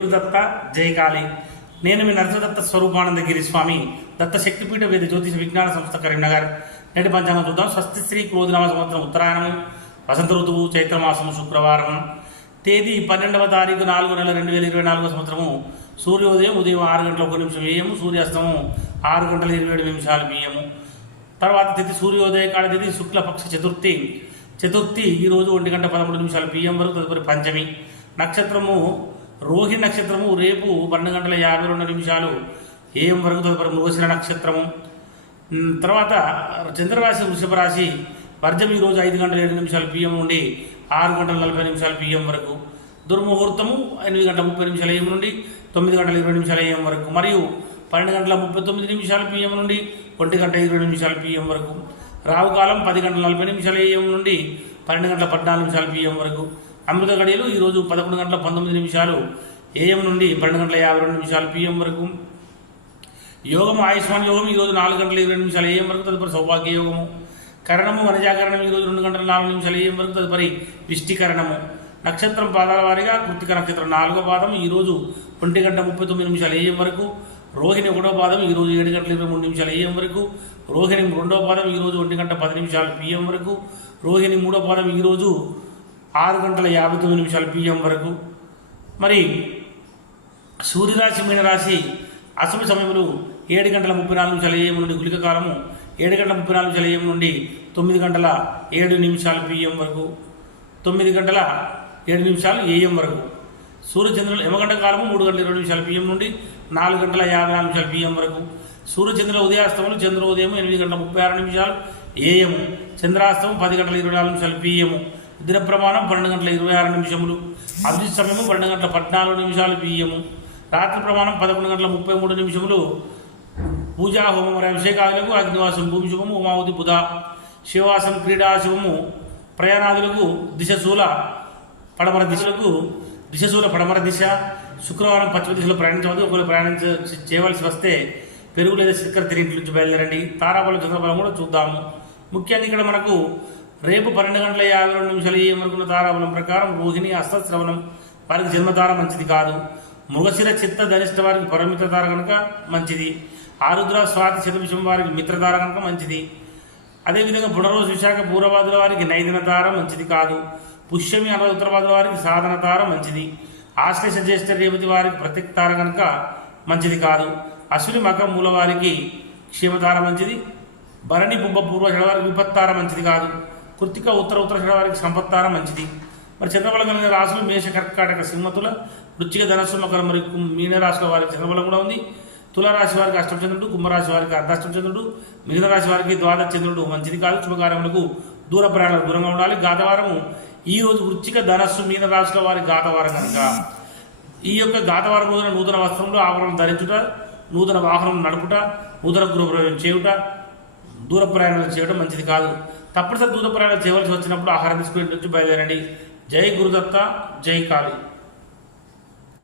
దత్త జయకాళి. నేను మీ నరసదత్త స్వరూపానందగిరి స్వామి. దత్త శక్తిపీఠ వేద జ్యోతిష విజ్ఞాన సంస్థ కరీంనగర్ నేటి పంచాంగం చూద్దాం. స్వస్తి శ్రీ క్రోధినామ సంవత్సరం ఉత్తరాయణం వసంత ఋతువు చైత్రమాసము శుక్రవారం. తేదీ పన్నెండవ తారీఖు నాలుగు నెల రెండు వేల ఇరవై నాలుగో సంవత్సరము. సూర్యోదయం ఉదయం ఆరు గంటల ఒక నిమిషం ఏఎము సూర్యాస్తమం ఆరు గంటల ఇరవై ఏడు నిమిషాలు బియ్యము తర్వాత తిథి సూర్యోదయ కాల తిథి శుక్లపక్ష చతుర్థి. చతుర్థి ఈరోజు ఒంటి గంట పదమూడు నిమిషాలు పిఎం వరకు తదుపరి పంచమి. నక్షత్రము రోహిణి నక్షత్రము రేపు పన్నెండు గంటల యాభై రెండు నిమిషాలు ఏఎం వరకు తదుపరి మృగశిర నక్షత్రము. తర్వాత చంద్రరాశి వృషభ రాశి వర్జం ఈ రోజు ఐదు గంటల ఏడు నిమిషాలు పిఎం నుండి ఆరు గంటల నలభై నిమిషాలు పిఎం వరకు. దుర్ముహూర్తము ఎనిమిది గంటల ముప్పై నిమిషాల ఏం నుండి తొమ్మిది గంటల ఇరవై నిమిషాల ఏఎం వరకు. మరియు పన్నెండు గంటల ముప్పై తొమ్మిది నిమిషాలు పిఎం నుండి ఒంటి గంట ఇరవై నిమిషాల పిఎం వరకు. రావు కాలం పది గంటల నలభై నిమిషాల ఏఎం నుండి పన్నెండు గంటల పద్నాలుగు నిమిషాల పిఎం వరకు. అమృత గడియలు ఈరోజు పదకొండు గంటల పంతొమ్మిది నిమిషాలు ఏఎం నుండి పన్నెండు గంటల యాభై రెండు నిమిషాలు పిఎం వరకు. యోగము ఆయుష్మాన్ యోగం ఈరోజు నాలుగు గంటల ఇరవై నిమిషాలు ఏఎం వరకు తదుపరి సౌభాగ్య యోగము. కరణము వనజాకరణం ఈరోజు రెండు గంటల నాలుగు నిమిషాలు ఏఎం వరకు తదుపరి విష్టికరణము. నక్షత్రం పాదాల వారిగా కృతిక నక్షత్రం నాలుగో పాదం ఈరోజు ఒంటి గంట ముప్పై తొమ్మిది నిమిషాలు ఏఎం వరకు. రోహిణి ఒకటో పాదం ఈరోజు ఏడు గంటల ఇరవై మూడు నిమిషాలు ఏఎం వరకు. రోహిణి రెండో పాదం ఈరోజు ఒంటి గంట పది నిమిషాలు పిఎం వరకు. రోహిణి మూడో పాదం ఈరోజు ఆరు గంటల యాభై తొమ్మిది నిమిషాలు పిఎం వరకు. మరి సూర్యరాశి మీనరాశి అశుభ సమయంలో ఏడు గంటల ముప్పై నాలుగు నిమిషాల ఏఎం నుండి గుళిక కాలము ఏడు గంటల ముప్పై నాలుగు నిమిషాల ఏఎం నుండి తొమ్మిది గంటల ఏడు నిమిషాలు పిఎం వరకు. తొమ్మిది గంటల ఏడు నిమిషాలు ఏఎం వరకు. సూర్యచంద్రులు యమగంట కాలము మూడు గంటల ఇరవై నిమిషాల పిఎం నుండి నాలుగు గంటల యాభై నాలుగు నిమిషాల పిఎం వరకు. సూర్యచంద్రుల ఉదయాస్తములు చంద్రోదయం ఎనిమిది గంటల ముప్పై ఆరు నిమిషాలు ఏఎం చంద్రాస్తమం పది గంటల ఇరవై నాలుగు నిమిషాలు పిఎము దిన ప్రమాణం పన్నెండు గంటల ఇరవై ఆరు నిమిషములు. అభిజిత్ సమయము పన్నెండు గంటల పద్నాలుగు నిమిషాలు పిఎము రాత్రి ప్రమాణం పదకొండు గంటల ముప్పై మూడు నిమిషములు. పూజా హోమం మరియు అభిషేకాదులకు అగ్నివాసం భూమి శుభము ఉమావతి బుధ. శివాసం క్రీడాశివము ప్రయాణాదులకు దిశశూల పడమర దిశలకు దిశశూల పడమర దిశ. శుక్రవారం పశ్చిమ దిశలో ప్రయాణించవద్దు. ఒకవేళ ప్రయాణించ చేయవలసి వస్తే పెరుగు లేదా శిఖర తిరిగి నుంచి బయలుదేరండి. తారాబలం చంద్రబలం కూడా చూద్దాము. ముఖ్యంగా ఇక్కడ మనకు రేపు పన్నెండు గంటల యాభై రెండు నిమిషాలు ఏమనుకున్న తారాబలం ప్రకారం రోహిణి హస్తశ్రవణం వారికి జన్మతార మంచిది కాదు. మృగశిర చిత్త ధనిష్ట వారికి పరమిత తార కనుక మంచిది. ఆరుద్ర స్వాతి శతవిషం వారికి మిత్రతార కనుక మంచిది. అదేవిధంగా పునరోజు విశాఖ పూర్వవాదుల వారికి నైదినతార మంచిది కాదు. పుష్యమి అన ఉత్తరవాదుల వారికి సాధనతార మంచిది. ఆశ్లేష జ్యేష్ఠ రేవతి వారికి ప్రత్యక్తార కనుక మంచిది కాదు. అశ్విని మక మూల వారికి క్షేమతార మంచిది. భరణి బుబ్బ పూర్వ వారికి విపత్తార మంచిది కాదు. కృతిక ఉత్తర ఉత్తర వారికి సంపత్తార మంచిది. మరి చంద్రబలం కలిగిన రాశులు మేష కర్కాటక సింహతుల వృచ్చిక ధనస్సు మకర మరి మీనరాశుల వారికి చంద్రబలం కూడా ఉంది. తులారాశి వారికి అష్టమచంద్రుడు కుంభరాశి వారికి అర్ధాష్టమచంద్రుడు మిథున రాశి వారికి ద్వాదశ చంద్రుడు మంచిది కాదు. శుభకార్యములకు దూర ప్రయాణాలు దూరంగా ఉండాలి. గాతవారము ఈ రోజు వృచ్చిక ధనస్సు మీన రాశుల వారి గాతవారం కనుక. ఈ యొక్క గాతవారం రోజున నూతన వస్త్రంలో ఆభరణం ధరించుట నూతన వాహనం నడుపుట నూతన గృహప్రవేశం చేయుట దూర ప్రయాణాలు చేయడం మంచిది కాదు. తప్పనిసరి దూర ప్రయాణాలు చేయవలసి వచ్చినప్పుడు ఆహారం తీసుకుని నుంచి బయలుదేరండి. జై గురుదత్త జై కాళీ.